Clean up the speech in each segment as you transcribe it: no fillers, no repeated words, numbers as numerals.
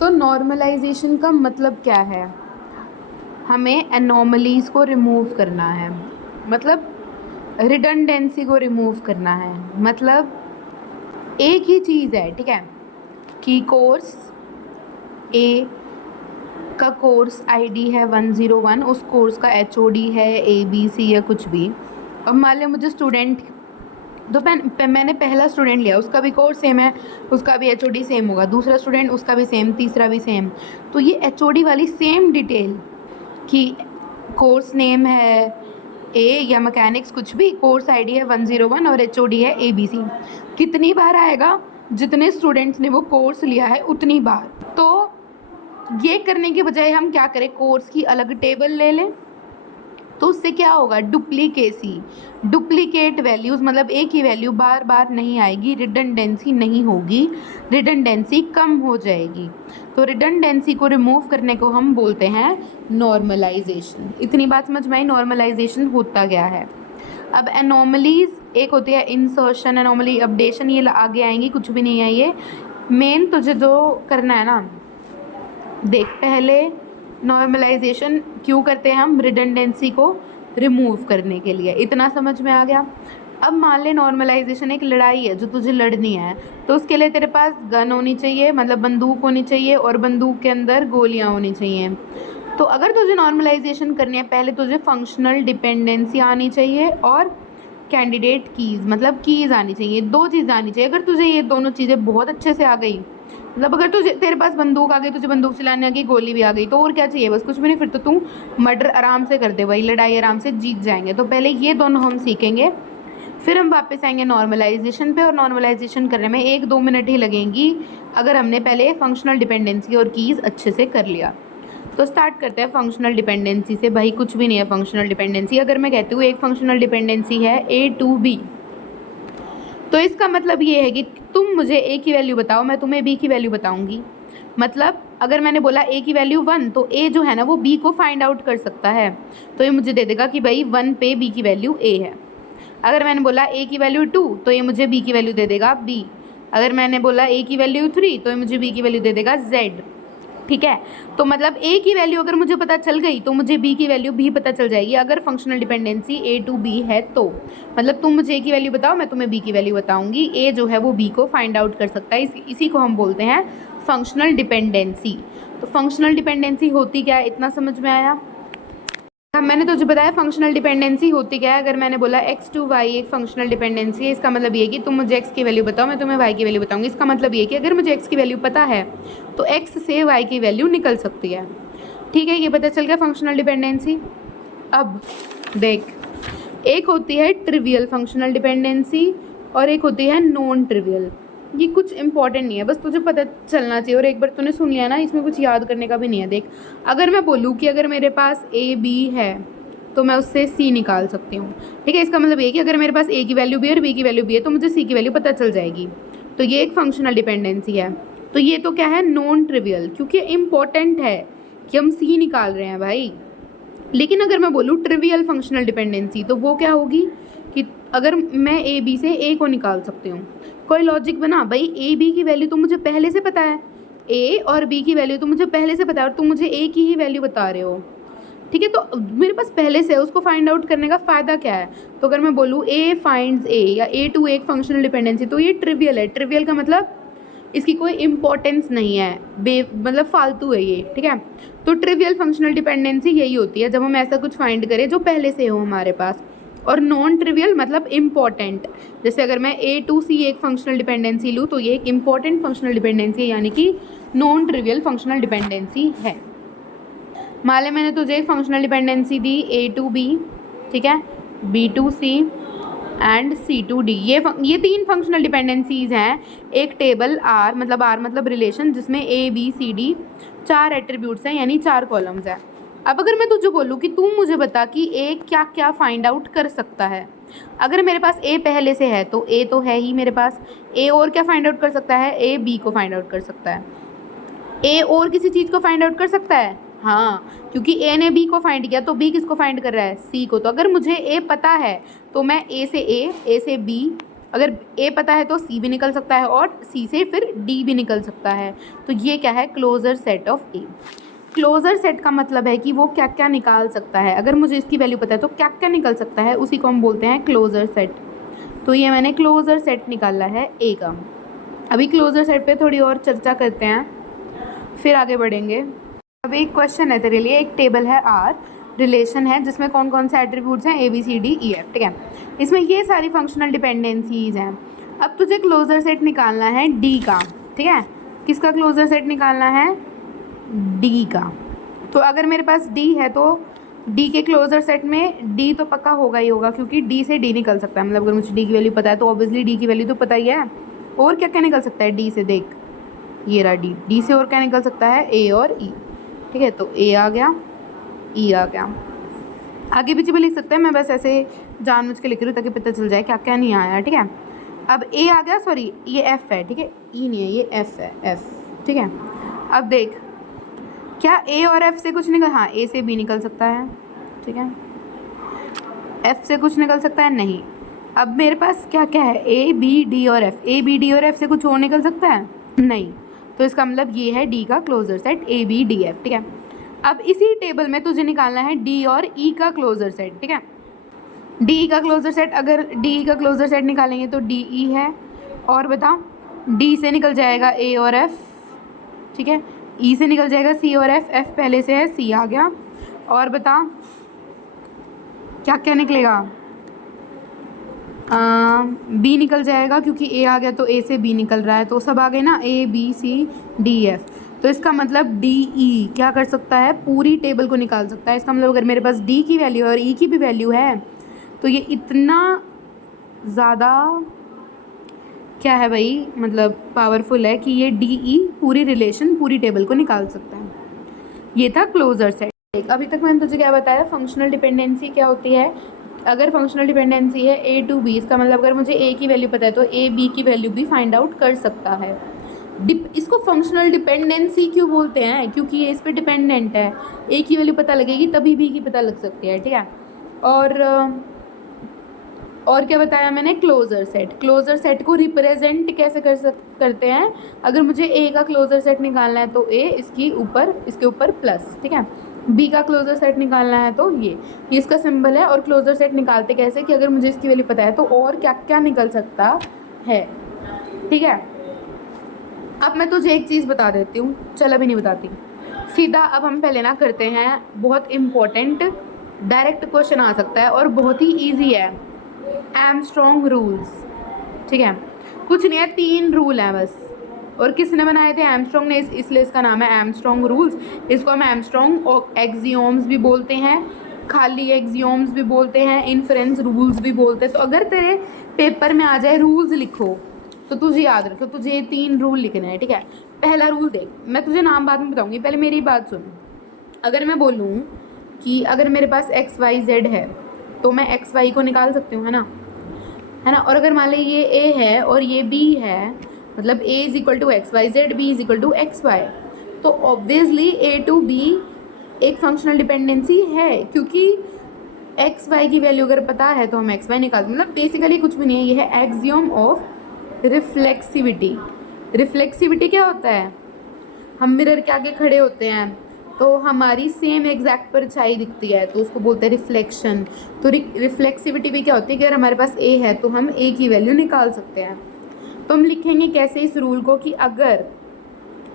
तो नॉर्मलाइजेशन का मतलब क्या है? हमें एनोमलीज़ को रिमूव करना है, मतलब रिडंडेंसी को रिमूव करना है। मतलब एक ही चीज़ है, ठीक है, कि कोर्स ए का कोर्स आईडी है 101, उस कोर्स का एचओडी है ABC या कुछ भी। अब मान लिया मुझे स्टूडेंट, तो मैंने पहला स्टूडेंट लिया, उसका भी कोर्स सेम है, उसका भी एचओडी सेम होगा, दूसरा स्टूडेंट उसका भी सेम, तीसरा भी सेम। तो ये एचओडी वाली सेम डिटेल कि कोर्स नेम है ए या मैकेनिक्स कुछ भी, कोर्स आईडी है 101 और एचओडी है ABC, कितनी बार आएगा? जितने स्टूडेंट्स ने वो कोर्स लिया है उतनी बार। तो ये करने के बजाय हम क्या करें, कोर्स की अलग टेबल ले लें। तो उससे क्या होगा, डुप्लीकेसी, डुप्लीकेट वैल्यूज़, मतलब एक ही वैल्यू बार बार नहीं आएगी, रिडंडेंसी नहीं होगी, रिडंडेंसी कम हो जाएगी। तो रिडंडेंसी को रिमूव करने को हम बोलते हैं नॉर्मलाइजेशन। इतनी बात समझ में आई, नॉर्मलाइजेशन होता क्या है। अब एनोमलीज एक होती है इंसर्शन, एनोमली, अपडेशन, ये आगे आएंगी, कुछ भी नहीं है ये। मेन तुझे जो करना है ना, देख, पहले नॉर्मलाइजेशन क्यों करते हैं हम, रिडंडेंसी को रिमूव करने के लिए। इतना समझ में आ गया। अब मान ले नॉर्मलाइजेशन एक लड़ाई है जो तुझे लड़नी है, तो उसके लिए तेरे पास गन होनी चाहिए, मतलब बंदूक होनी चाहिए, और बंदूक के अंदर गोलियां होनी चाहिए। तो अगर तुझे नॉर्मलाइजेशन करनी है, पहले तुझे फंक्शनल डिपेंडेंसी आनी चाहिए और कैंडिडेट कीज़, मतलब कीज़ आनी चाहिए, दो चीज़ें आनी चाहिए। अगर तुझे ये दोनों चीज़ें बहुत अच्छे से आ गई, मतलब अगर तुझे, तेरे पास बंदूक आ गई, तुझे बंदूक चलाने आ गई, गोली भी आ गई, तो और क्या चाहिए, बस कुछ भी नहीं, फिर तो तू मर्डर आराम से कर दे भाई, लड़ाई आराम से जीत जाएंगे। तो पहले ये दोनों हम सीखेंगे, फिर हम वापस आएंगे नॉर्मलाइजेशन पे, और नॉर्मलाइजेशन करने में 1-2 मिनट ही लगेंगी अगर हमने पहले फंक्शनल डिपेंडेंसी और कीज़ अच्छे से कर लिया। तो स्टार्ट करते हैं फंक्शनल डिपेंडेंसी से। भाई कुछ भी नहीं है फंक्शनल डिपेंडेंसी। अगर मैं कहती हूँ एक फंक्शनल डिपेंडेंसी है A to B, तो इसका मतलब ये है कि तुम मुझे A की वैल्यू बताओ, मैं तुम्हें B की वैल्यू बताऊंगी। मतलब अगर मैंने बोला A की वैल्यू 1, तो A जो है ना वो B को फाइंड आउट कर सकता है, तो ये मुझे दे देगा कि भाई 1 पे B की वैल्यू A है। अगर मैंने बोला A की वैल्यू 2, तो ये मुझे B की वैल्यू दे देगा B। अगर मैंने बोला A की वैल्यू 3, तो ये मुझे B की वैल्यू दे देगा Z। ठीक है, तो मतलब A की वैल्यू अगर मुझे पता चल गई तो मुझे B की वैल्यू भी पता चल जाएगी, अगर functional dependency A to B है तो। मतलब तुम मुझे A की वैल्यू बताओ, मैं तुम्हें B की वैल्यू बताऊंगी, A जो है वो B को फाइंड आउट कर सकता है। इसी को हम बोलते हैं फंक्शनल डिपेंडेंसी। तो फंक्शनल डिपेंडेंसी होती क्या है, इतना समझ में आया। मैंने तुझे बताया फंक्शनल डिपेंडेंसी होती क्या है। अगर मैंने बोला x to y एक फंक्शनल डिपेंडेंसी है, इसका मतलब ये है कि तुम मुझे x की वैल्यू बताओ, मैं तुम्हें y की वैल्यू बताऊंगी। इसका मतलब ये है कि अगर मुझे x की वैल्यू पता है तो x से y की वैल्यू निकल सकती है। ठीक है, ये पता चल गया फंक्शनल डिपेंडेंसी। अब देख, एक होती है ट्रिवियल फंक्शनल डिपेंडेंसी और एक होती है नॉन ट्रिवियल। ये कुछ इंपॉर्टेंट नहीं है, बस तुझे पता चलना चाहिए, और एक बार तूने सुन लिया ना, इसमें कुछ याद करने का भी नहीं है। देख, अगर मैं बोलूँ कि अगर मेरे पास AB है तो मैं उससे C निकाल सकती हूँ। ठीक है, इसका मतलब ये कि अगर मेरे पास A की वैल्यू भी है और B की वैल्यू भी है तो मुझे C की वैल्यू पता चल जाएगी। तो ये एक फंक्शनल डिपेंडेंसी है। तो ये तो क्या है, नॉन ट्रिवियल, क्योंकि इम्पॉर्टेंट है कि हम C निकाल रहे हैं भाई। लेकिन अगर मैं बोलूँ ट्रिवियल फंक्शनल डिपेंडेंसी, तो वो क्या होगी कि अगर मैं AB से A को निकाल सकती हूँ। कोई लॉजिक बना भाई, AB की वैल्यू तो मुझे पहले से पता है, A और B की वैल्यू तो मुझे पहले से पता है, और तुम मुझे A की ही वैल्यू बता रहे हो। ठीक है, तो मेरे पास पहले से है, उसको फाइंड आउट करने का फ़ायदा क्या है। तो अगर मैं बोलूँ A फाइंड्स A या A to एक फंक्शनल डिपेंडेंसी, तो ये ट्रिवियल है। ट्रिवियल का मतलब इसकी कोई इंपॉर्टेंस नहीं है, मतलब फालतू है ये। ठीक है, तो ट्रिवियल फंक्शनल डिपेंडेंसी यही होती है जब हम ऐसा कुछ फाइंड करें जो पहले से हो हमारे पास। और नॉन ट्रिवियल मतलब इम्पॉर्टेंट, जैसे अगर मैं A to C एक फंक्शनल डिपेंडेंसी लूँ तो ये एक इम्पॉर्टेंट फंक्शनल डिपेंडेंसी है, यानी कि नॉन ट्रिवियल फंक्शनल डिपेंडेंसी है। मान ले मैंने तुझे एक functional dependency the A to B, ठीक है, B to C and C to D। ये 3 फंक्शनल डिपेंडेंसीज हैं एक टेबल R, मतलब R मतलब रिलेशन, जिसमें A B C D 4 attributes हैं, यानी 4 कॉलम्स हैं। अब अगर मैं तुझे बोलूँ कि तू मुझे बता कि A क्या क्या फाइंड आउट कर सकता है। अगर मेरे पास A पहले से है तो A तो है ही मेरे पास, A और क्या फाइंड आउट कर सकता है, A B को फाइंड आउट कर सकता है। A और किसी चीज़ को फाइंड आउट कर सकता है, हाँ, क्योंकि A ने B को फाइंड किया तो B किसको फाइंड कर रहा है, C को। तो अगर मुझे A पता है तो मैं A से B अगर ए पता है तो सी भी निकल सकता है और सी से फिर डी भी निकल सकता है। तो ये क्या है, closure set of A. Closure set का मतलब है कि वो क्या क्या निकाल सकता है, अगर मुझे इसकी वैल्यू पता है तो क्या क्या निकल सकता है, उसी को हम बोलते हैं क्लोजर सेट। तो ये मैंने क्लोजर सेट निकाला है ए का। अभी क्लोजर सेट पे थोड़ी और चर्चा करते हैं, फिर आगे बढ़ेंगे। अभी एक क्वेश्चन है तेरे लिए, एक टेबल है आर, रिलेशन है जिसमें कौन कौन से एट्रीब्यूट्स हैं, A B C D E F, ठीक है। इसमें ये सारी फंक्शनल डिपेंडेंसीज हैं। अब तुझे क्लोजर सेट निकालना है डी का, ठीक है। किसका क्लोजर सेट निकालना है, डी का। तो अगर मेरे पास डी है तो डी के क्लोजर सेट में डी तो पक्का होगा ही होगा, क्योंकि डी से डी निकल सकता है। मतलब अगर मुझे डी की वैल्यू पता है तो ऑब्वियसली डी की वैल्यू तो पता ही है। और क्या क्या निकल सकता है डी से, देख ये रहा डी, डी से और क्या निकल सकता है, ए और ई, ठीक है। तो ए आ गया, ई आ गया, आगे पीछे भी लिख सकते हैं, मैं बस ऐसे जानबूझ के लिख रही हूँ ताकि पता चल जाए क्या क्या नहीं आया, ठीक है। अब ए आ गया, सॉरी ये एफ है, ठीक है, ई नहीं है, ये एफ है, एफ, ठीक है। अब देख क्या ए और एफ से कुछ निकल, हाँ ए से बी निकल सकता है, ठीक है। एफ से कुछ निकल सकता है, नहीं। अब मेरे पास क्या क्या है, ए बी डी और एफ, ए बी डी और एफ से कुछ और निकल सकता है, नहीं। तो इसका मतलब ये है डी का closure set A B D F, ठीक है। अब इसी टेबल में तुझे निकालना है डी और ई का क्लोजर सेट, ठीक है। डी का क्लोजर सेट, अगर डी का क्लोजर सेट निकालेंगे तो डी ई है, और बता डी से निकल जाएगा ए और एफ, ठीक है। ई से निकल जाएगा सी और एफ, एफ पहले से है, सी आ गया। और बता क्या क्या निकलेगा, बी निकल जाएगा क्योंकि ए आ गया तो ए से बी निकल रहा है, तो सब आ गए ना, A B C D F. तो इसका मतलब डी ई क्या कर सकता है, पूरी टेबल को निकाल सकता है। इसका मतलब अगर मेरे पास डी की वैल्यू और ई की भी वैल्यू है तो ये इतना ज़्यादा क्या है भाई, मतलब पावरफुल है कि ये डी ई पूरी रिलेशन, पूरी टेबल को निकाल सकता है। ये था क्लोजर सेट। अभी तक मैंने तुझे क्या बताया, फंक्शनल डिपेंडेंसी क्या होती है। अगर फंक्शनल डिपेंडेंसी है ए टू बी, इसका मतलब अगर मुझे ए की वैल्यू पता है तो ए बी की वैल्यू भी फाइंड आउट कर सकता है। इसको फंक्शनल डिपेंडेंसी क्यों बोलते हैं, क्योंकि ये इस पर डिपेंडेंट है। ए की वैल्यू पता लगेगी तभी बी की पता लग सकती है, ठीक है। और क्या बताया मैंने, क्लोजर सेट। क्लोजर सेट को रिप्रेजेंट कैसे करते हैं, अगर मुझे ए का क्लोजर सेट निकालना है तो ए इसके ऊपर प्लस, ठीक है। बी का क्लोजर सेट निकालना है तो ये इसका सिंबल है। और क्लोजर सेट निकालते कैसे, कि अगर मुझे इसकी वैल्यू पता है तो और क्या क्या निकल सकता है, ठीक है। अब मैं तुझे एक चीज़ बता देती हूँ, चल अभी नहीं बताती, सीधा अब हम पहले ना करते हैं, बहुत इम्पोर्टेंट डायरेक्ट क्वेश्चन आ सकता है और बहुत ही ईजी है, आर्मस्ट्रॉन्ग रूल्स, ठीक है। कुछ नहीं है, 3 रूल हैं बस, और किसने बनाए थे, आर्मस्ट्रॉन्ग ने, इसलिए इसका नाम है आर्मस्ट्रॉन्ग रूल्स। इसको हम आर्मस्ट्रॉन्ग एक्सियोम्स भी बोलते हैं, खाली एक्सियोम्स भी बोलते हैं, इन्फरेंस रूल्स भी बोलते हैं। तो अगर तेरे पेपर में आ जाए रूल्स लिखो तो तुझे याद रखो, तुझे 3 रूल लिखने हैं, ठीक है। पहला रूल देख, मैं तुझे नाम बाद में बताऊंगी, पहले मेरी बात सुन। अगर मैं बोलूँ कि अगर मेरे पास एक्स वाई जेड है तो मैं एक्स वाई को निकाल सकती हूँ, है ना। और अगर मान ली ये ए है और ये बी है, मतलब A is equal to X Y Z, B is equal to X Y, तो ऑब्वियसली ए टू बी एक फंक्शनल डिपेंडेंसी है, क्योंकि एक्स वाई की वैल्यू अगर पता है तो हम एक्स वाई निकाल, मतलब बेसिकली कुछ भी नहीं है, ये है एक्सियोम ऑफ रिफ्लेक्सिविटी। रिफ्लेक्सिविटी क्या होता है, हम मिरर के आगे खड़े होते हैं तो हमारी सेम एग्जैक्ट परछाई दिखती है, तो उसको बोलते हैं रिफ्लेक्शन। तो रिफ्लेक्सिविटी भी क्या होती है कि अगर हमारे पास ए है तो हम ए की वैल्यू निकाल सकते हैं। तो हम लिखेंगे कैसे इस रूल को, कि अगर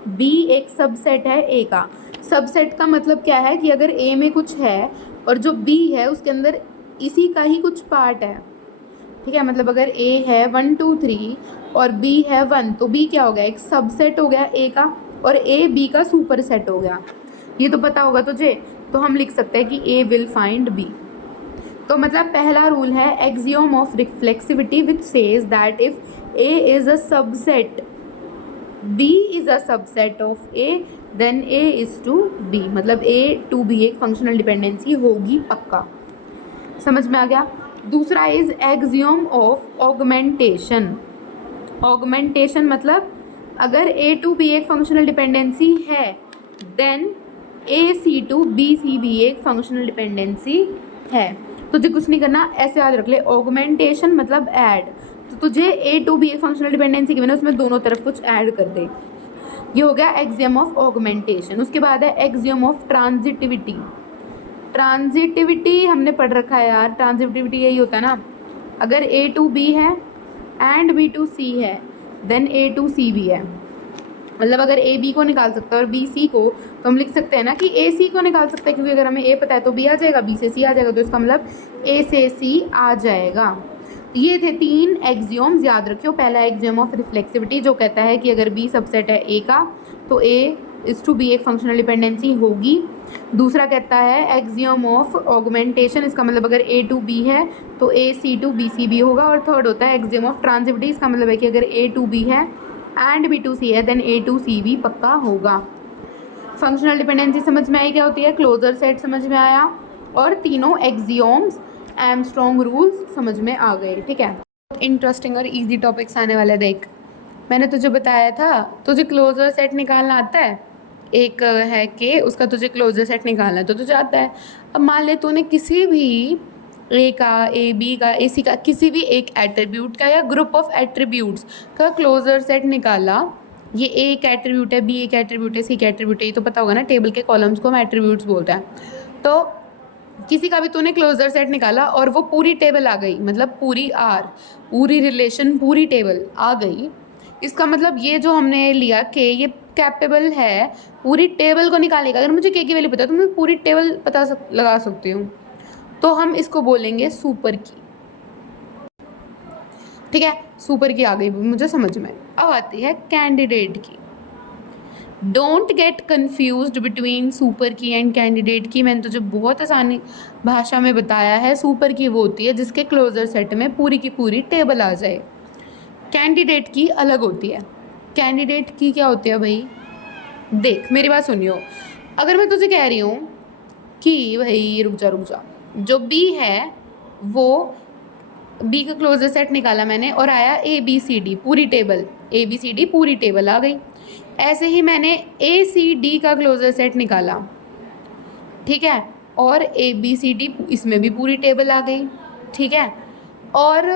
बी एक सबसेट है ए का, सबसेट का मतलब क्या है कि अगर ए में कुछ है और जो बी है उसके अंदर इसी का ही कुछ पार्ट है, ठीक है। मतलब अगर ए है 1 2 3 और बी है 1, तो बी क्या हो गया, एक सबसेट हो गया ए का, और ए बी का सुपर सेट हो गया। ये तो पता होगा तुझे, तो हम लिख सकते हैं कि ए विल फाइंड बी। तो मतलब पहला रूल है axiom of reflexivity which says that if A is a subset, B is a subset of A, then A is to B, मतलब ए टू बी एक फंक्शनल डिपेंडेंसी होगी पक्का। समझ में आ गया। दूसरा is axiom of augmentation. Augmentation मतलब अगर ए टू बी एक फंक्शनल डिपेंडेंसी है, then A C to B C भी एक फंक्शनल डिपेंडेंसी है। तुझे कुछ नहीं करना, ऐसे याद रख ले, ऑगमेंटेशन मतलब ऐड। तो तुझे ए टू बी एक फंक्शनल डिपेंडेंसी गिवन है, उसमें दोनों तरफ कुछ ऐड कर दे। ये हो गया एक्सियम ऑफ ऑगमेंटेशन। उसके बाद है एक्सियम ऑफ ट्रांजिटिविटी। ट्रांजिटिविटी हमने पढ़ रखा है यार, ट्रांजिटिविटी यही होता है ना, अगर ए टू बी है एंड बी टू सी है देन ए टू सी भी है। मतलब अगर ए बी को निकाल सकता है और बी सी को, तो हम लिख सकते हैं ना कि ए सी को निकाल सकते हैं, क्योंकि अगर हमें ए पता है तो बी आ जाएगा, बी से सी आ जाएगा, तो इसका मतलब ए से सी आ जाएगा। ये थे 3 एक्सियोम्स, याद रखियो। पहला एक्सियोम ऑफ रिफ्लेक्सिविटी जो कहता है कि अगर बी सबसेट है ए का तो ए इज टू बी एक फंक्शनल डिपेंडेंसी होगी। दूसरा कहता है एक्सियोम ऑफ ऑगमेंटेशन, इसका मतलब अगर ए टू बी है तो ए सी टू बी सी भी होगा। और थर्ड होता है एक्सियोम ऑफ ट्रांजिटिविटी, इसका मतलब है कि अगर ए टू बी है एंड बी टू सी है देन ए टू सी भी पक्का होगा। फंक्शनल डिपेंडेंसी समझ में आई क्या होती है, क्लोजर सेट समझ में आया, और तीनों एक्सियोम्स आर्मस्ट्रॉन्ग रूल्स समझ में आ गए। ठीक है, इंटरेस्टिंग और इजी टॉपिक्स आने वाले। देख, मैंने तुझे बताया था तुझे क्लोजर सेट निकालना आता है, एक है कि उसका तुझे क्लोजर सेट निकालना है तो तुझे आता है। अब मान ले तूने किसी भी ए का, ए बी का, ए सी का, किसी भी एक एट्रीब्यूट का या ग्रुप ऑफ एट्रीब्यूट्स का क्लोजर सेट निकाला। ये ए एक एट्रीब्यूट है, बी एक एट्रीब्यूट है, सी का एट्रीब्यूट है, ये तो पता होगा ना, टेबल के कॉलम्स को हम एट्रीब्यूट्स बोलते हैं। तो किसी का भी तूने क्लोजर सेट निकाला और वो पूरी टेबल आ गई, मतलब पूरी आर, पूरी रिलेशन, पूरी टेबल आ गई, इसका मतलब ये जो हमने लिया कि ये कैपेबल है पूरी टेबल को निकालेगा। अगर मुझे के की वैल्यू पता है तो मैं पूरी टेबल लगा सकती हूँ, तो हम इसको बोलेंगे सुपर की। ठीक है, सुपर की आ गई मुझे समझ में। अब आती है कैंडिडेट की। Don't get confused between super की एंड कैंडिडेट की। मैंने तुझे बहुत आसानी भाषा में बताया है, सुपर की वो होती है जिसके क्लोजर सेट में पूरी की पूरी टेबल आ जाए। कैंडिडेट की अलग होती है। कैंडिडेट की क्या होती है भाई, देख मेरी बात सुनियो। अगर मैं तुझे कह रही हूँ कि भाई रुक जा, जो बी है वो, बी का क्लोजर सेट निकाला मैंने और आया ए बी सी डी पूरी table, A B C D पूरी टेबल आ गई। ऐसे ही मैंने ए सी डी का क्लोजर सेट निकाला, ठीक है, और ए बी सी डी इसमें भी पूरी टेबल आ गई। ठीक है, और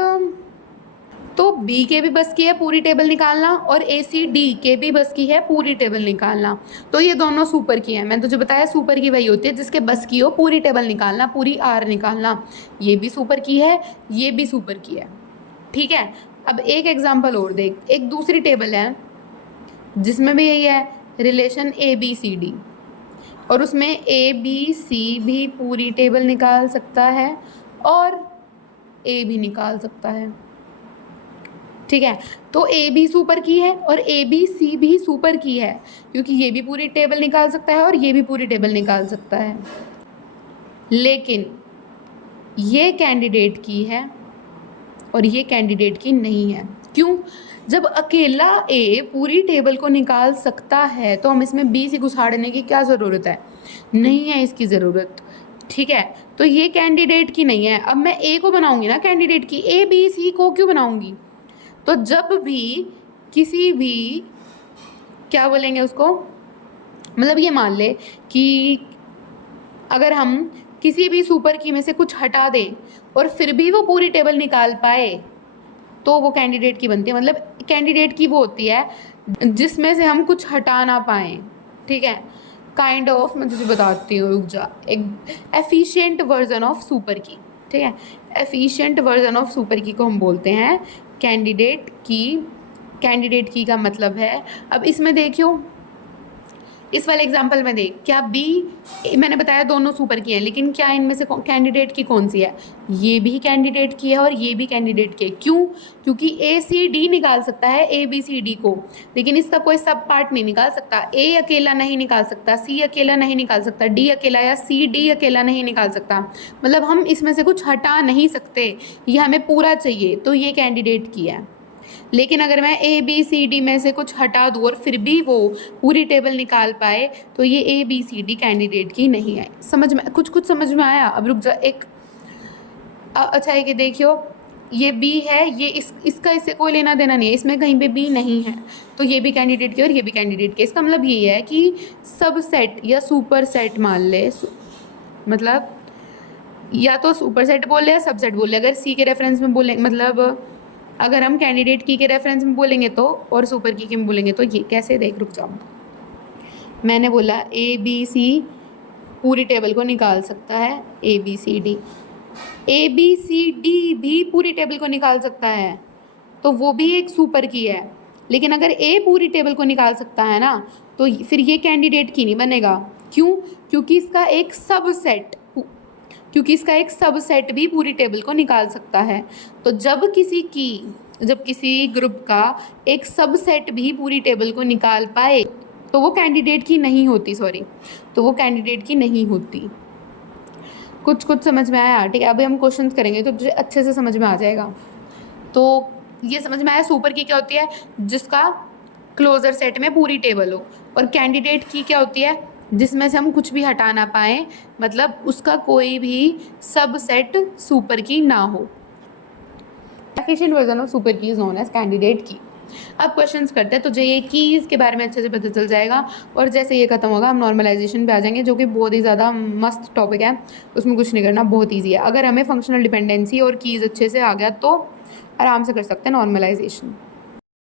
तो बी के भी बस की है पूरी टेबल निकालना और ए सी डी के भी बस की है पूरी टेबल निकालना, तो ये दोनों सुपर की हैं। मैंने तुझे बताया सुपर की वही होती है जिसके बस की हो पूरी टेबल निकालना, पूरी आर निकालना। ये भी सुपर की है, ये भी सुपर की है। ठीक है, अब एक एग्जांपल और देख। एक दूसरी टेबल है जिसमें भी यही है, relation A B C D, और उसमें ए बी सी भी पूरी टेबल निकाल सकता है और ए भी निकाल सकता है। ठीक है, तो ए भी सुपर की है और ए बी सी भी सुपर की है, क्योंकि ये भी पूरी टेबल निकाल सकता है और ये भी पूरी टेबल निकाल सकता है। लेकिन ये कैंडिडेट की है और ये कैंडिडेट की नहीं है। क्यों? जब अकेला ए पूरी टेबल को निकाल सकता है तो हम इसमें बी सी घुसाड़ने की क्या ज़रूरत है, नहीं है इसकी ज़रूरत। ठीक है, तो ये कैंडिडेट की नहीं है। अब मैं ए को बनाऊंगी ना कैंडिडेट की, ए बी सी को क्यों बनाऊंगी? तो जब भी किसी भी, क्या बोलेंगे उसको, मतलब ये मान ले कि अगर हम किसी भी सुपर की में से कुछ हटा दें और फिर भी वो पूरी टेबल निकाल पाए तो वो कैंडिडेट की बनती है। मतलब कैंडिडेट की वो होती है जिसमें से हम कुछ हटा ना पाएँ। ठीक है, काइंड ऑफ, मैं तुझे बताती हूँ, रुक जा, एक एफिशिएंट वर्जन ऑफ सुपर की। ठीक है, एफिशिएंट वर्जन ऑफ सुपर की को हम बोलते हैं कैंडिडेट की। कैंडिडेट की का मतलब है, अब इसमें देखियो, इस वाले एग्जांपल में देख, क्या बी, मैंने बताया दोनों सुपर की हैं, लेकिन क्या इनमें से कैंडिडेट की कौन सी है? ये भी कैंडिडेट की है और ये भी कैंडिडेट की है। क्यों? क्योंकि ए सी डी निकाल सकता है ए बी सी डी को, लेकिन इसका कोई सब पार्ट नहीं निकाल सकता। ए अकेला नहीं निकाल सकता, सी अकेला नहीं निकाल सकता, डी अकेला या सी डी अकेला नहीं निकाल सकता। मतलब हम इसमें से कुछ हटा नहीं सकते, ये हमें पूरा चाहिए, तो ये कैंडिडेट की है। लेकिन अगर मैं ए बी सी डी में से कुछ हटा दूँ और फिर भी वो पूरी टेबल निकाल पाए तो ये A B C D candidate की नहीं है। समझ में, कुछ समझ में आया? अब रुक जा, एक अच्छा है कि देखियो, ये बी है, ये इसका इससे कोई लेना देना नहीं है, इसमें कहीं पे बी नहीं है, तो ये भी कैंडिडेट की और ये भी कैंडिडेट की। इसका मतलब ये है कि सब सेट या सुपर सेट मान ले, मतलब या तो सुपर सेट बोल ले या सब सेट बोल ले। अगर सी के रेफरेंस में बोले, मतलब अगर हम कैंडिडेट की के रेफरेंस में बोलेंगे तो, और सुपर की के में बोलेंगे तो, ये कैसे देख, रुक जाओ। मैंने बोला ए बी सी पूरी टेबल को निकाल सकता है, A B C D. A B C D भी पूरी टेबल को निकाल सकता है, तो वो भी एक सुपर की है। लेकिन अगर ए पूरी टेबल को निकाल सकता है ना, तो फिर ये कैंडिडेट की नहीं बनेगा। क्यों? क्योंकि इसका एक सबसेट भी पूरी टेबल को निकाल सकता है। तो जब किसी ग्रुप का एक सबसेट भी पूरी टेबल को निकाल पाए तो वो कैंडिडेट की नहीं होती। कुछ समझ में आया? ठीक है, अभी हम क्वेश्चंस करेंगे तो तुझे अच्छे से समझ में आ जाएगा। तो ये समझ में आया सुपर की क्या होती है? जिसका क्लोजर सेट में पूरी टेबल हो। और कैंडिडेट की क्या होती है? जिसमें से हम कुछ भी हटा ना पाए, मतलब उसका कोई भी सबसेट सुपर की ना हो। एफिशिएंट वर्जन ऑफ सुपर की इज नोन एज कैंडिडेट की। अब क्वेश्चंस करते हैं, तुझे ये कीज़ के बारे में अच्छे से पता चल जाएगा। और जैसे ये खत्म होगा हम नॉर्मलाइजेशन पे आ जाएंगे, जो कि बहुत ही ज़्यादा मस्त टॉपिक है। उसमें कुछ नहीं करना, बहुत ईजी है। अगर हमें फंक्शनल डिपेंडेंसी और कीज़ अच्छे से आ गया तो आराम से कर सकते हैं नॉर्मलाइजेशन।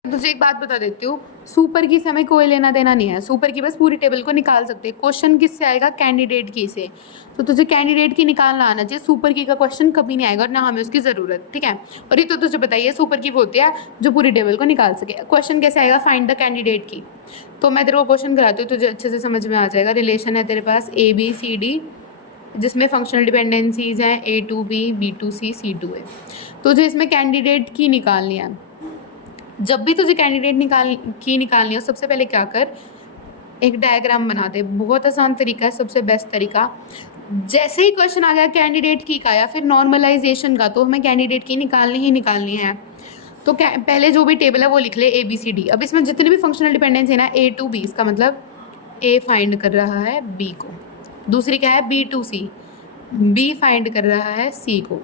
तुझे एक बात बता देती हूँ, सुपर की से हमें कोई लेना देना नहीं है। सुपर की बस पूरी टेबल को निकाल सकते हैं। क्वेश्चन किससे आएगा? कैंडिडेट की से। तो तुझे कैंडिडेट की निकालना आना चाहिए, सुपर की का क्वेश्चन कभी नहीं आएगा और ना हमें उसकी ज़रूरत। ठीक है, और ये तो तुझे बताइए सुपर की वो होती है जो पूरी टेबल को निकाल सके। क्वेश्चन कैसे आएगा? फाइंड द कैंडिडेट की। तो मैं तेरे को क्वेश्चन कराती हूँ, तुझे अच्छे से समझ में आ जाएगा। रिलेशन है तेरे पास ए बी सी डी, जिसमें फंक्शनल डिपेंडेंसीज हैं A to B, B to C, C to A. तुझे इसमें कैंडिडेट की निकालनी है। जब भी तुझे कैंडिडेट निकालनी हो, सबसे पहले क्या कर, एक डायग्राम बना दे। बहुत आसान तरीका है, सबसे बेस्ट तरीका। जैसे ही क्वेश्चन आ गया कैंडिडेट की का या फिर नॉर्मलाइजेशन का, तो हमें कैंडिडेट की निकालनी है। तो पहले जो भी टेबल है वो लिख ले, ए बी सी डी। अब इसमें जितने भी फंक्शनल डिपेंडेंस है ना, ए टू बी, इसका मतलब ए फाइंड कर रहा है बी को। दूसरी क्या है? B to C, B find कर रहा है सी को।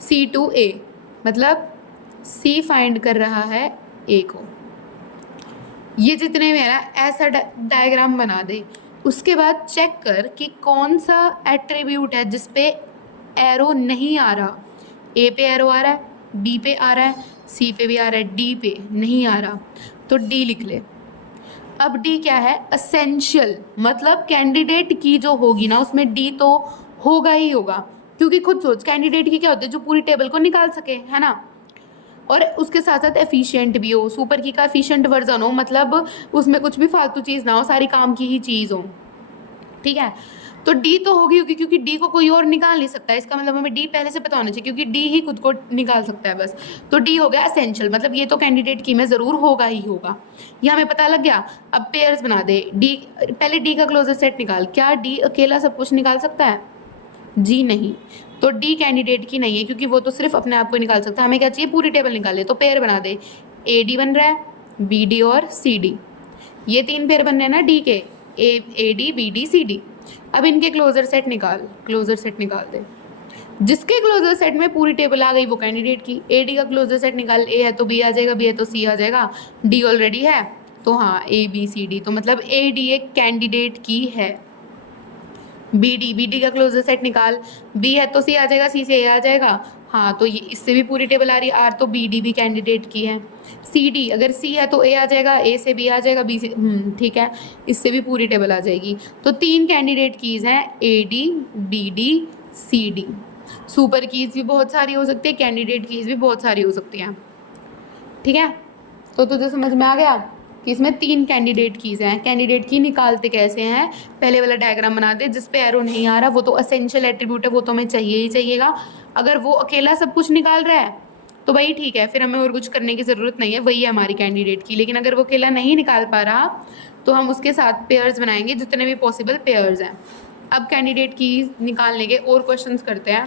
सी टू ए, मतलब सी फाइंड कर रहा है ए को। ये जितने में है ना, ऐसा डायग्राम बना दे। उसके बाद चेक कर कि कौन सा एट्रीब्यूट है जिस पे एरो नहीं आ रहा। ए पे एरो आ रहा है, बी पे आ रहा है, सी पे भी आ रहा है, डी पे नहीं आ रहा, तो डी लिख ले। अब डी क्या है? असेंशियल, मतलब कैंडिडेट की जो होगी ना उसमें डी तो होगा ही होगा। क्योंकि खुद सोच, कैंडिडेट की क्या होती है? जो पूरी टेबल को निकाल सके, है ना। और उसके साथ साथ एफिशिएंट भी हो। सुपर की का एफिशिएंट वर्जन हो, मतलब उसमें कुछ भी फालतू चीज़ ना हो, सारी काम की ही चीज़ हो। ठीक है, तो डी तो होगी क्योंकि डी को कोई और निकाल नहीं सकता। इसका मतलब हमें डी पहले से पता होना चाहिए, क्योंकि डी ही खुद को निकाल सकता है बस। तो डी हो गया एसेंशियल, मतलब ये तो कैंडिडेट की में ज़रूर होगा ही होगा। ये हमें पता लग गया। अब पेयर्स बना दे। डी, पहले डी का क्लोजर सेट निकाल। क्या डी अकेला सब कुछ निकाल सकता है? जी नहीं। तो डी कैंडिडेट की नहीं है, क्योंकि वो तो सिर्फ अपने आप को निकाल सकता है। हमें क्या चाहिए? पूरी टेबल निकाले। तो पेयर बना दे। ए डी बन रहा है, बी डी और सी डी, ये 3 पेयर बन रहे हैं ना डी के, A D B D C D. अब इनके क्लोजर सेट निकाल दे। जिसके क्लोजर सेट में पूरी टेबल आ गई वो कैंडिडेट की। ए डी का क्लोजर सेट निकाल। ए है तो बी आ जाएगा, बी है तो सी आ जाएगा, डी ऑलरेडी है तो हाँ ए बी सी डी, तो मतलब ए डी एक कैंडिडेट की है। बी डी का क्लोजर सेट निकाल। बी है तो सी आ जाएगा, सी से ए आ जाएगा, हाँ तो ये इससे भी पूरी टेबल आ रही है। आर तो बी डी भी कैंडिडेट की है। सी डी, अगर सी है तो ए आ जाएगा, ए से बी आ जाएगा, बी से ठीक है, इससे भी पूरी टेबल आ जाएगी। तो 3 कैंडिडेट कीज़ हैं, A D, B D, C D. Super keys भी बहुत सारी हो सकती है, कैंडिडेट कीज़ भी बहुत सारी हो सकती हैं। ठीक है, तो तुझे समझ में आ गया कि इसमें 3 कैंडिडेट कीज़ हैं। कैंडिडेट की निकालते कैसे हैं? पहले वाला डायग्राम बना दे। जिस पे एरो नहीं आ रहा वो तो असेंशियल एट्रीब्यूट है, वो तो हमें चाहिए ही चाहिएगा। अगर वो अकेला सब कुछ निकाल रहा है तो भाई ठीक है, फिर हमें और कुछ करने की ज़रूरत नहीं है, वही है हमारी कैंडिडेट की। लेकिन अगर वो अकेला नहीं निकाल पा रहा तो हम उसके साथ पेयर्स बनाएंगे, जितने भी पॉसिबल पेयर्स हैं। अब कैंडिडेट की निकालने के और क्वेश्चंस करते हैं,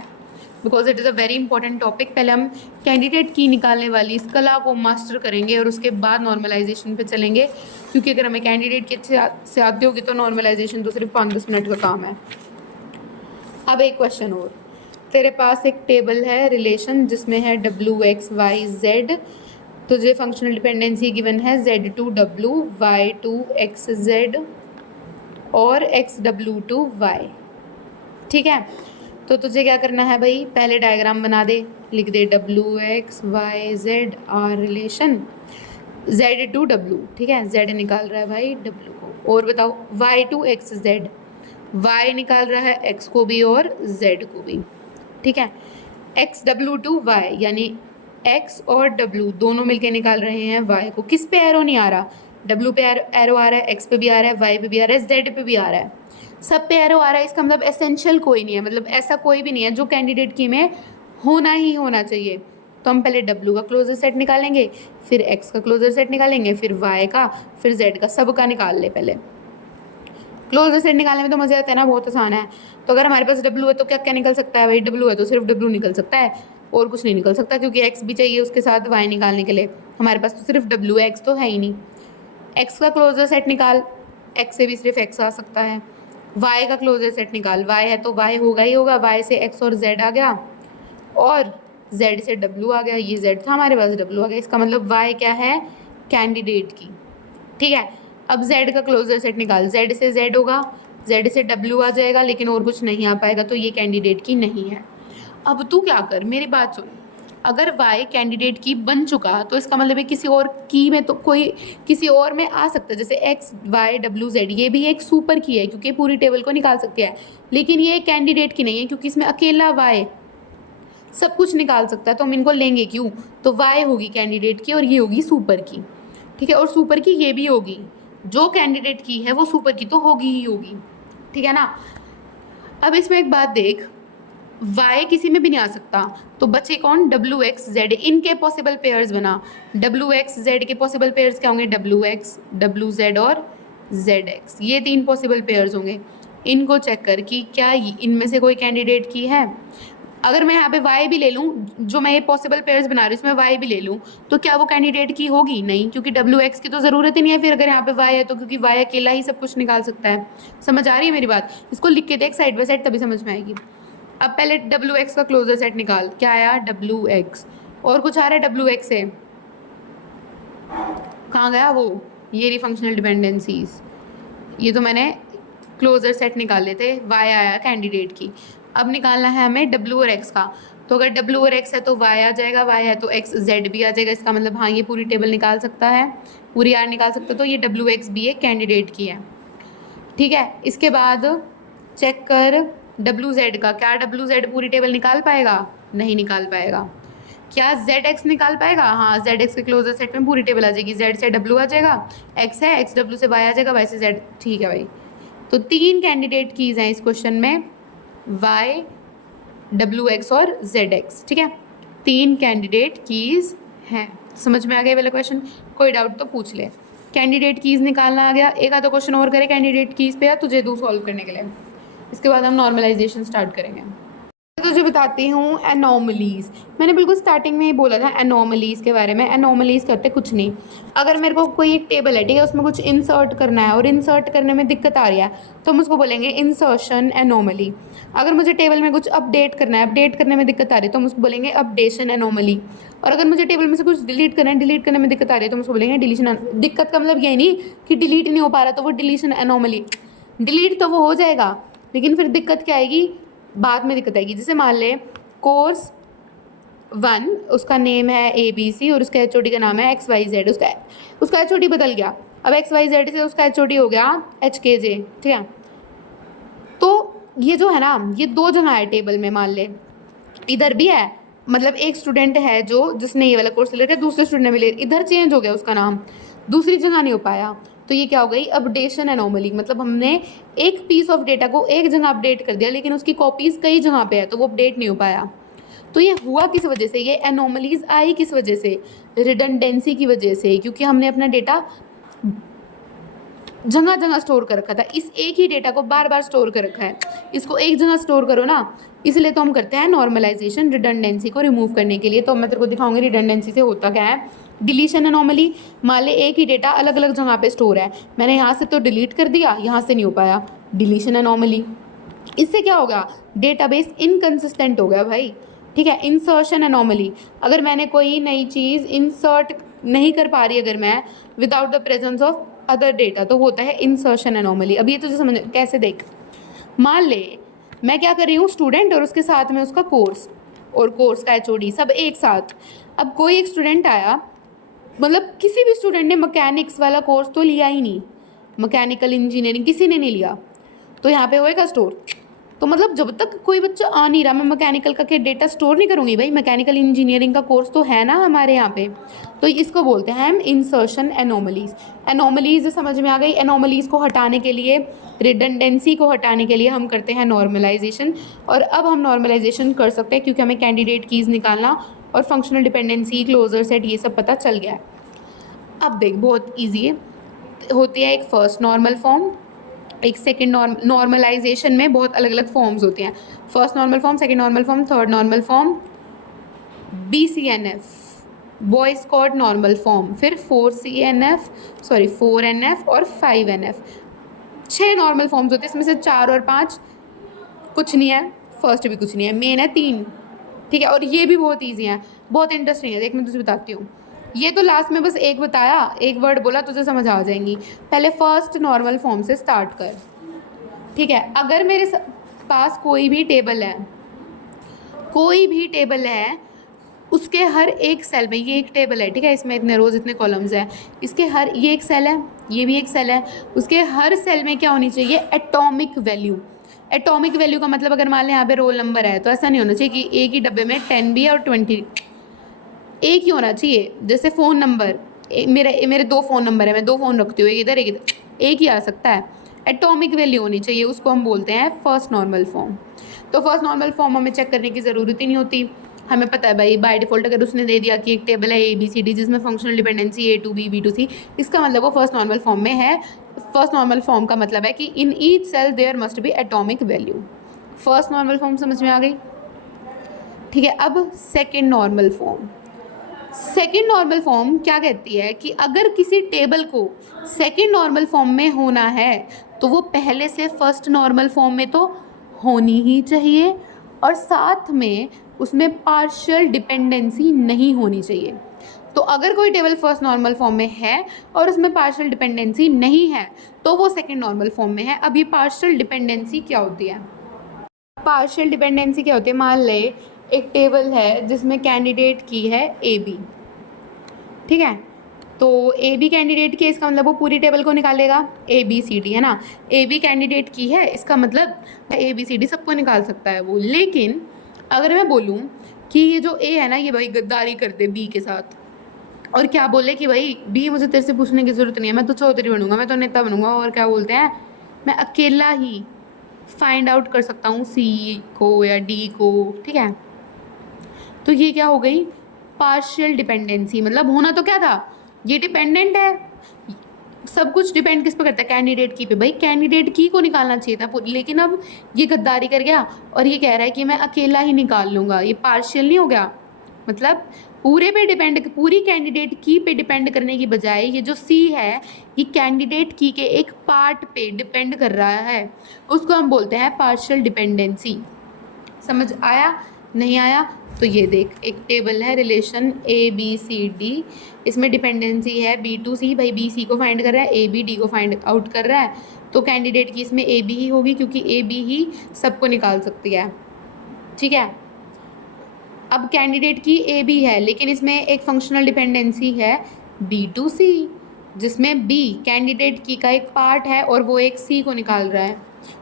because it is a very important topic. पहले हम कैंडिडेट की निकालने वाली इस कला को मास्टर करेंगे और उसके बाद नॉर्मलाइजेशन पे चलेंगे, क्योंकि अगर हमें कैंडिडेट की अच्छे से आती होगी तो नॉर्मलाइजेशन तो सिर्फ 5-10 मिनट का काम है। अब एक क्वेश्चन और, तेरे पास एक टेबल है रिलेशन जिसमें है WX, Y, Z। तुझे फंक्शनल डिपेंडेंसी गिवन है Z2W, Y2XZ और XW2Y। ठीक है, तो तुझे क्या करना है भाई, पहले डायग्राम बना दे, लिख दे W(x,y,z) are relation Z to W, ठीक है, Z निकाल रहा है भाई W को, और बताओ Y टू XZ, Y निकाल रहा है X को भी और Z को भी, ठीक है। XW टू Y यानी X और W दोनों मिलके निकाल रहे हैं Y को। किस पे एरो नहीं आ रहा, W पे एरो आ रहा है, X पे भी आ रहा है, Y पे भी आ रहा है, Z पे भी आ रहा है, सब पे एरो आ रहा है। इसका मतलब एसेंशियल कोई नहीं है, मतलब ऐसा कोई भी नहीं है जो कैंडिडेट की में होना ही होना चाहिए। तो हम पहले W का क्लोजर सेट निकालेंगे, फिर X का क्लोजर सेट निकालेंगे, फिर Y का, फिर Z का, सब का निकाल ले पहले। क्लोजर सेट निकालने में तो मज़े आते हैं ना, बहुत आसान है। तो अगर हमारे पास W है तो क्या क्या निकल सकता है भाई, W है तो सिर्फ W निकल सकता है और कुछ नहीं निकल सकता, क्योंकि X भी चाहिए उसके साथ Y निकालने के लिए। हमारे पास तो सिर्फ W है, X तो है ही नहीं। X का क्लोजर सेट निकाल, X से भी सिर्फ X आ सकता है। Y का क्लोजर सेट निकाल, Y है तो Y होगा ही होगा, Y से X और Z आ गया और Z से W आ गया, ये Z था हमारे पास, W आ गया। इसका मतलब Y क्या है, कैंडिडेट की, ठीक है। अब Z का क्लोजर सेट निकाल, Z से Z होगा, Z से W आ जाएगा, लेकिन और कुछ नहीं आ पाएगा, तो ये कैंडिडेट की नहीं है। अब तू क्या कर, मेरी बात सुन, अगर Y कैंडिडेट की बन चुका तो इसका मतलब है किसी और की में तो कोई किसी और में आ सकता है, जैसे X Y W Z, ये भी एक सुपर की है क्योंकि पूरी टेबल को निकाल सकती है, लेकिन ये कैंडिडेट की नहीं है क्योंकि इसमें अकेला Y सब कुछ निकाल सकता है, तो हम इनको लेंगे क्यों। तो Y होगी कैंडिडेट की और ये होगी सुपर की, ठीक है, और सुपर की ये भी होगी, जो कैंडिडेट की है वो सुपर की तो होगी ही होगी, ठीक है ना। अब इसमें एक बात देख, Y किसी में भी नहीं आ सकता, तो बचे कौन, WX Z, इनके पॉसिबल पेयर्स बना। WX Z के पॉसिबल पेयर्स क्या होंगे, WX WZ और ZX, ये 3 पॉसिबल पेयर्स होंगे। इनको चेक कर कि क्या इनमें से कोई कैंडिडेट की है। अगर मैं यहाँ पे Y भी ले लूँ, जो मैं ये पॉसिबल पेयर्स बना रही हूँ इसमें Y भी ले लूँ, तो क्या वो कैंडिडेट की होगी, नहीं, क्योंकि WX की तो ज़रूरत ही नहीं है फिर अगर यहाँ पे Y है तो, क्योंकि Y अकेला ही सब कुछ निकाल सकता है। समझ आ रही है मेरी बात, इसको लिख के देख साइड बाय साइड तभी समझ में आएगी। अब पहले WX का क्लोजर सेट निकाल, क्या आया WX, और कुछ आ रहा है WX से, कहाँ गया वो, ये रही फंक्शनल डिपेंडेंसीज, ये तो मैंने क्लोजर सेट निकाले थे, Y आया कैंडिडेट की। अब निकालना है हमें W और X का, तो अगर W और X है तो Y आ जाएगा, Y है तो X Z भी आ जाएगा, इसका मतलब हाँ ये पूरी टेबल निकाल सकता है, पूरी R निकाल सकता है, तो ये WX भी एक कैंडिडेट की है, ठीक है। इसके बाद चेक कर WZ का, क्या WZ पूरी टेबल निकाल पाएगा, नहीं निकाल पाएगा। क्या ZX निकाल पाएगा, हाँ ZX के क्लोजर सेट में पूरी टेबल आ जाएगी, Z से W आ जाएगा, X है, X W से Y आ जाएगा, Y से Z, ठीक है भाई। तो 3 कैंडिडेट कीज़ हैं इस क्वेश्चन में, Y WX और ZX, ठीक है, 3 कैंडिडेट कीज़ हैं। समझ में आ गया वाला क्वेश्चन, कोई डाउट तो पूछ ले। कैंडिडेट कीज़ निकालना आ गया, एक आधा क्वेश्चन और करे कैंडिडेट कीज़ पे या तुझे दूँ सॉल्व करने के लिए, इसके बाद हम नॉर्मलाइजेशन स्टार्ट करेंगे। तुझे बताती हूँ एनोमलीज़, मैंने बिल्कुल स्टार्टिंग में ही बोला था एनोमलीज़ के बारे में। एनोमलीज़ करते कुछ नहीं, अगर मेरे को कोई एक टेबल है, ठीक है, उसमें कुछ इंसर्ट करना है और इंसर्ट करने में दिक्कत आ रही है तो हम उसको बोलेंगे इंसर्शन एनोमली। अगर मुझे टेबल में कुछ अपडेट करना है, अपडेट करने में दिक्कत आ रही है तो हम उसको बोलेंगे अपडेशन एनोमली। और अगर मुझे टेबल में से कुछ डिलीट करना है, डिलीट करने में दिक्कत आ रही है तो हम उसको बोलेंगे डिलीशन। दिक्कत का मतलब ये नहीं कि डिलीट नहीं हो पा रहा तो वो डिलीशन एनोमली, डिलीट तो वो हो जाएगा, लेकिन फिर दिक्कत क्या आएगी, बाद में दिक्कत आएगी। जैसे मान ले कोर्स 1, उसका नेम है ABC और उसका HOD का नाम है XYZ, उसका HOD बदल गया, अब XYZ से उसका HOD हो गया HKJ, ठीक है। तो ये जो है ना, ये 2 जगह है टेबल में, मान ले इधर भी है, मतलब एक स्टूडेंट है जो जिसने ये वाला कोर्स ले रखा है, दूसरे स्टूडेंट ने भी ले, इधर चेंज हो गया उसका नाम, दूसरी जगह नहीं हो पाया, तो ये क्या हो गई, अपडेशन एनोमली। मतलब हमने एक पीस ऑफ डेटा को एक जगह अपडेट कर दिया लेकिन उसकी कॉपीज़ कई जगह पे है तो वो अपडेट नहीं हो पाया। तो ये हुआ किस वजह से, ये एनोमलीज आई किस वजह से, रिडंडेंसी की वजह से, क्योंकि हमने अपना डेटा जगह जगह स्टोर कर रखा था, इस एक ही डेटा को बार बार स्टोर कर रखा है, इसको एक जगह स्टोर करो ना, इसलिए तो हम करते हैं नॉर्मलाइजेशन रिडंडेंसी को रिमूव करने के लिए। तो मैं तेरे को दिखाऊंगी रिडंडेंसी से होता क्या है। डिलीशन एनोमली, मान ले एक ही डेटा अलग अलग जगह पे स्टोर है, मैंने यहाँ से तो डिलीट कर दिया, यहाँ से नहीं हो पाया, डिलीशन एनोमली। इससे क्या होगा, डेटाबेस इनकंसिस्टेंट हो गया भाई, ठीक है। इंसर्शन एनोमली, अगर मैंने कोई नई चीज़ इंसर्ट नहीं कर पा रही अगर मैं without the presence of other data, तो होता है इंसर्शन एनोमली। अब ये तुझे समझ कैसे, देख मान ले मैं क्या कर रही हूँ, स्टूडेंट और उसके साथ में उसका कोर्स और कोर्स का एचओडी सब एक साथ। अब कोई एक स्टूडेंट आया, मतलब किसी भी स्टूडेंट ने मैकेनिक्स वाला कोर्स तो लिया ही नहीं, मैकेनिकल इंजीनियरिंग किसी ने नहीं लिया, तो यहाँ पे होएगा स्टोर। तो मतलब जब तक कोई बच्चा आ नहीं रहा, मैं मैकेनिकल का क्या डेटा स्टोर नहीं करूँगी भाई, मैकेनिकल इंजीनियरिंग का कोर्स तो है ना हमारे यहाँ पे। तो इसको बोलते हैं हम इंसर्शन एनोमलीज। एनोमलीज समझ में आ गई। एनोमलीज को हटाने के लिए, रिडंडेंसी को हटाने के लिए हम करते हैं नॉर्मलाइजेशन। और अब हम नॉर्मलाइजेशन कर सकते हैं क्योंकि हमें कैंडिडेट कीज़ निकालना और फंक्शनल डिपेंडेंसी, क्लोजर सेट, ये सब पता चल गया है। अब देख, बहुत ईजी है। होती है एक फर्स्ट नॉर्मल फॉर्म, एक सेकेंड नॉर्मलाइजेशन में बहुत अलग अलग फॉर्म्स होते हैं। First normal form, second normal form, third normal form, BCNF, Boyce Codd normal form, फिर 4NF और 5NF। 6 नॉर्मल फॉर्म्स होते हैं, इसमें से 4 और 5 कुछ नहीं है, फर्स्ट भी कुछ नहीं है, मेन है 3। ठीक है, और ये भी बहुत ईजी है, बहुत इंटरेस्टिंग है। देख मैं तुझे बताती हूँ, ये तो लास्ट में बस एक बताया, एक वर्ड बोला, तुझे समझ आ जाएंगी। पहले फर्स्ट नॉर्मल फॉर्म से स्टार्ट कर। ठीक है, अगर मेरे पास कोई भी टेबल है, उसके हर एक सेल में, ये एक टेबल है, ठीक है, इसमें इतने रोज इतने कॉलम्स हैं, इसके हर, ये एक सेल है, ये भी एक सेल है, उसके हर सेल में क्या होनी चाहिए, एटॉमिक वैल्यू। एटॉमिक वैल्यू का मतलब अगर मान लें यहाँ पे रोल नंबर है, तो ऐसा नहीं होना चाहिए कि एक ही डब्बे में 10 भी है और 20, एक ही होना चाहिए। जैसे फ़ोन नंबर, मेरे 2 फ़ोन नंबर है, मैं 2 फ़ोन रखती हूँ, एक इधर एक इधर, एक ही आ सकता है। एटॉमिक वैल्यू होनी चाहिए, उसको हम बोलते हैं फर्स्ट नॉर्मल फॉर्म। तो फर्स्ट नॉर्मल फॉर्म हमें चेक करने की ज़रूरत ही नहीं होती, हमें पता है भाई बाय डिफ़ॉल्ट अगर उसने दे दिया कि एक टेबल है ABCD जिसमें functional dependency A to B, B to C, इसका मतलब वो फर्स्ट नॉर्मल फॉर्म में है। फर्स्ट नॉर्मल फॉर्म का मतलब है कि in each cell there must be atomic value. First normal form समझ में आ गई। ठीक है, अब second normal form. Second normal form क्या कहती है कि अगर किसी टेबल को सेकेंड नॉर्मल फॉर्म में होना है तो वो पहले से फर्स्ट नॉर्मल फॉर्म में तो होनी ही चाहिए, और साथ में उसमें पार्शियल डिपेंडेंसी नहीं होनी चाहिए। तो अगर कोई टेबल फर्स्ट नॉर्मल फॉर्म में है और उसमें पार्शियल डिपेंडेंसी नहीं है तो वो सेकेंड नॉर्मल फॉर्म में है। अब ये पार्शियल डिपेंडेंसी क्या होती है? पार्शियल डिपेंडेंसी क्या होती है? मान ले एक टेबल है जिसमें कैंडिडेट की है AB, ठीक है, तो AB कैंडिडेट की है, इसका मतलब वो पूरी टेबल को निकालेगा, ABCD है ना। AB कैंडिडेट की है, इसका मतलब ABCD सबको निकाल सकता है वो। लेकिन अगर मैं बोलूँ कि ये जो A है ना, ये भाई गद्दारी कर दे B के साथ, और क्या बोले कि भाई B मुझे तेरे से पूछने की ज़रूरत नहीं है, मैं तो चौधरी बनूंगा, मैं तो नेता बनूंगा, और क्या बोलते हैं, मैं अकेला ही फाइंड आउट कर सकता हूँ C को या D को, ठीक है। तो ये क्या हो गई? Partial dependency. मतलब होना तो क्या था, ये डिपेंडेंट है, सब कुछ डिपेंड किस पे करता है, कैंडिडेट की पे। भाई कैंडिडेट की को निकालना चाहिए था, लेकिन अब ये गद्दारी कर गया और ये कह रहा है कि मैं अकेला ही निकाल लूँगा। ये पार्शियल नहीं हो गया, मतलब पूरे पे डिपेंड, पूरी कैंडिडेट की पे डिपेंड करने की बजाय ये जो C है ये कैंडिडेट की के एक पार्ट पे डिपेंड कर रहा है, उसको हम बोलते हैं पार्शियल डिपेंडेंसी। समझ आया? नहीं आया तो ये देख, एक टेबल है, रिलेशन ABCD, इसमें डिपेंडेंसी है B to C। भाई BC को फाइंड कर रहा है, AB D को फाइंड आउट कर रहा है, तो कैंडिडेट की इसमें AB ही होगी क्योंकि AB ही सबको निकाल सकती है, ठीक है। अब कैंडिडेट की AB है, लेकिन इसमें एक फंक्शनल डिपेंडेंसी है B to C, जिसमें B कैंडिडेट की का एक पार्ट है और वो एक C को निकाल रहा है,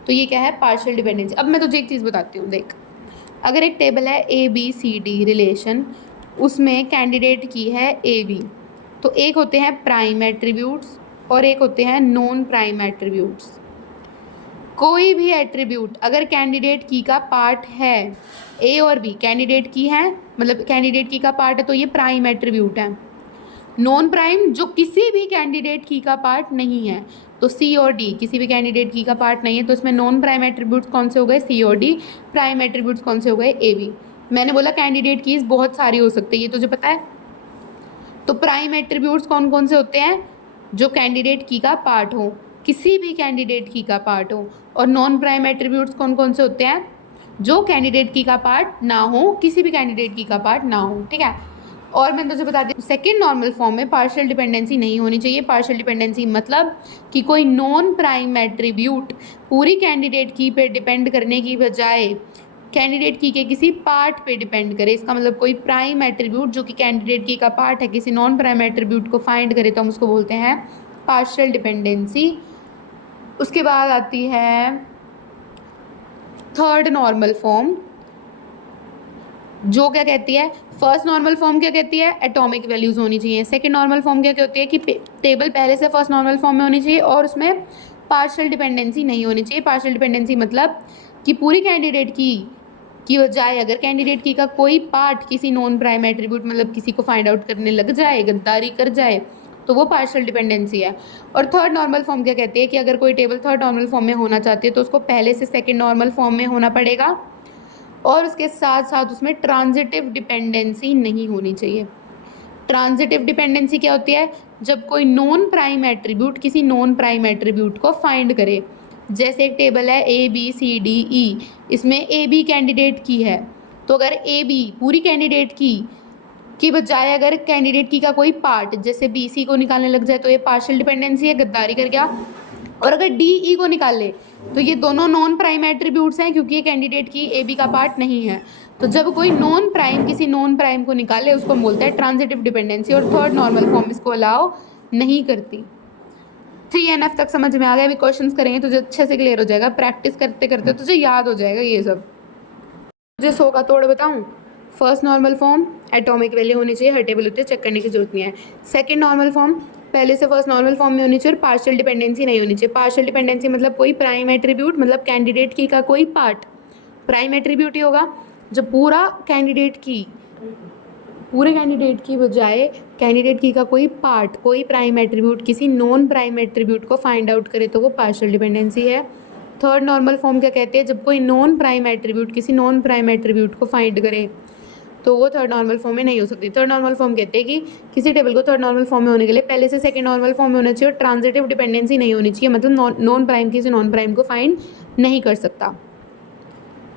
तो ये क्या है? Partial dependency. अब मैं तुझे एक चीज़ बताती हूँ, देख, अगर एक टेबल है ABCD रिलेशन, उसमें कैंडिडेट की है AB, तो एक होते हैं प्राइम एट्रीब्यूट्स और एक होते हैं नॉन प्राइम एट्रीब्यूट्स। कोई भी एट्रीब्यूट अगर कैंडिडेट की का पार्ट है, A और B कैंडिडेट की है, मतलब कैंडिडेट की का पार्ट है, तो ये प्राइम एट्रीब्यूट है। नॉन प्राइम जो किसी भी कैंडिडेट की का पार्ट नहीं है, तो C और D किसी भी कैंडिडेट की का पार्ट नहीं है, तो इसमें नॉन प्राइम एट्रीब्यूट्स कौन से हो गए? C और D। प्राइम एट्रीब्यूट्स कौन से हो गए? AB। मैंने बोला कैंडिडेट कीज बहुत सारी हो सकती है, ये तुझे पता है। तो प्राइम एट्रीब्यूट्स कौन कौन से होते हैं? जो कैंडिडेट की का पार्ट हो, किसी भी कैंडिडेट की का पार्ट हो। और नॉन प्राइम एट्रीब्यूट्स कौन कौन से होते हैं? जो कैंडिडेट की का पार्ट ना हो, किसी भी कैंडिडेट की का पार्ट ना हो, ठीक है। और मैं तुझे बता दी, सेकंड नॉर्मल फॉर्म में पार्शियल डिपेंडेंसी नहीं होनी चाहिए। पार्शियल डिपेंडेंसी मतलब कि कोई नॉन प्राइम एट्रीब्यूट पूरी कैंडिडेट की पे डिपेंड करने की बजाय कैंडिडेट की के किसी पार्ट पे डिपेंड करे। इसका मतलब कोई प्राइम एट्रीब्यूट जो कि कैंडिडेट की का पार्ट है किसी नॉन प्राइम एट्रीब्यूट को फाइंड करे तो हम उसको बोलते हैं पार्शियल डिपेंडेंसी। उसके बाद आती है थर्ड नॉर्मल फॉर्म, जो क्या कहती है, फर्स्ट नॉर्मल फॉर्म क्या कहती है, एटॉमिक वैल्यूज़ होनी चाहिए। सेकंड नॉर्मल फॉर्म क्या कहती है कि टेबल पहले से फर्स्ट नॉर्मल फॉर्म में होनी चाहिए और उसमें पार्शियल डिपेंडेंसी नहीं होनी चाहिए। पार्शियल डिपेंडेंसी मतलब कि पूरी कैंडिडेट की बजाय अगर कैंडिडेट की का कोई पार्ट किसी नॉन प्राइम एट्रीब्यूट मतलब किसी को फाइंड आउट करने लग जाए, गद्दारी कर जाए, तो वो पार्शियल डिपेंडेंसी है। और थर्ड नॉर्मल फॉर्म क्या कहती है कि अगर कोई टेबल थर्ड नॉर्मल फॉर्म में होना चाहती है तो उसको पहले से सेकेंड नॉर्मल फॉर्म में होना पड़ेगा और उसके साथ साथ उसमें ट्रांजिटिव डिपेंडेंसी नहीं होनी चाहिए। ट्रांजिटिव डिपेंडेंसी क्या होती है, जब कोई नॉन प्राइम एट्रीब्यूट किसी नॉन प्राइम एट्रीब्यूट को फाइंड करे। जैसे एक टेबल है ABCDE, इसमें AB कैंडिडेट की है, तो अगर AB पूरी कैंडिडेट की बजाय अगर कैंडिडेट की का कोई पार्ट जैसे BC को निकालने लग जाए तो ये पार्शियल डिपेंडेंसी है, गद्दारी कर गया। और अगर DE को निकाल ले तो ये दोनों नॉन प्राइम एट्रीब्यूट्स हैं क्योंकि ये कैंडिडेट की AB का पार्ट नहीं है। तो जब कोई नॉन प्राइम किसी नॉन प्राइम को निकाले उसको हम बोलते हैं ट्रांजिटिव डिपेंडेंसी और थर्ड नॉर्मल फॉर्म इसको अलाउ नहीं करती। 3NF तक समझ में आ गया। अभी क्वेश्चंस करेंगे तुझे अच्छे से क्लियर हो जाएगा, प्रैक्टिस करते करते तुझे याद हो जाएगा ये सब। तुझे 100 का तोड़ बताऊँ, first normal form atomic value होनी चाहिए, हर टेबल होती है, चेक करने की जरूरत नहीं है। सेकंड नॉर्मल फॉर्म पहले से फर्स्ट नॉर्मल फॉर्म में होनी चाहिए और पार्शियल डिपेंडेंसी नहीं होनी चाहिए। पार्शियल डिपेंडेंसी मतलब कोई प्राइम एट्रीब्यूट मतलब कैंडिडेट की का कोई पार्ट, प्राइम एट्रीब्यूट ही होगा जब पूरे कैंडिडेट की बजाय कैंडिडेट की का कोई पार्ट कोई प्राइम एट्रीब्यूट किसी नॉन प्राइम एट्रीब्यूट को फाइंड आउट करे तो वो पार्शियल डिपेंडेंसी है। थर्ड नॉर्मल फॉर्म क्या कहते हैं, जब कोई नॉन प्राइम एट्रीब्यूट किसी नॉन प्राइम एट्रीब्यूट को फाइंड करे तो वो थर्ड नॉर्मल फॉर्म में नहीं हो सकती। थर्ड नॉर्मल फॉर्म कहते हैं कि किसी टेबल को थर्ड नॉर्मल फॉर्म में होने के लिए पहले से सेकंड नॉर्मल फॉर्म में होना चाहिए और ट्रांजिटिव डिपेंडेंसी नहीं होनी चाहिए, मतलब नॉन प्राइम किसी नॉन प्राइम को फाइंड नहीं कर सकता।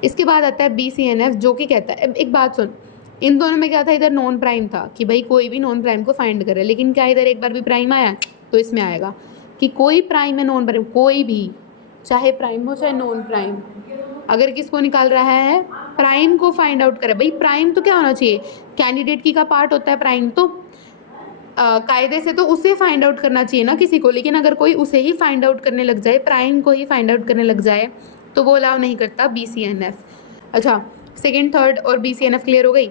इसके बाद आता है BCNF, जो कि कहता है, एक बात सुन, इन दोनों में क्या था, इधर नॉन प्राइम था कि भाई कोई भी नॉन प्राइम को फाइंड करे, लेकिन क्या इधर एक बार भी प्राइम आया तो इसमें आएगा कि कोई प्राइम है नॉन प्राइम, कोई भी चाहे प्राइम हो चाहे नॉन प्राइम, अगर किसको निकाल रहा है प्राइम को फाइंड आउट करे। भाई प्राइम तो क्या होना चाहिए, कैंडिडेट की का पार्ट होता है प्राइम, तो कायदे से तो उसे फाइंड आउट करना चाहिए ना किसी को, लेकिन अगर कोई उसे ही फाइंड आउट करने लग जाए, प्राइम को ही फाइंड आउट करने लग जाए तो वो अलाउ नहीं करता BCNF। अच्छा, सेकेंड थर्ड और BCNF क्लियर हो गई।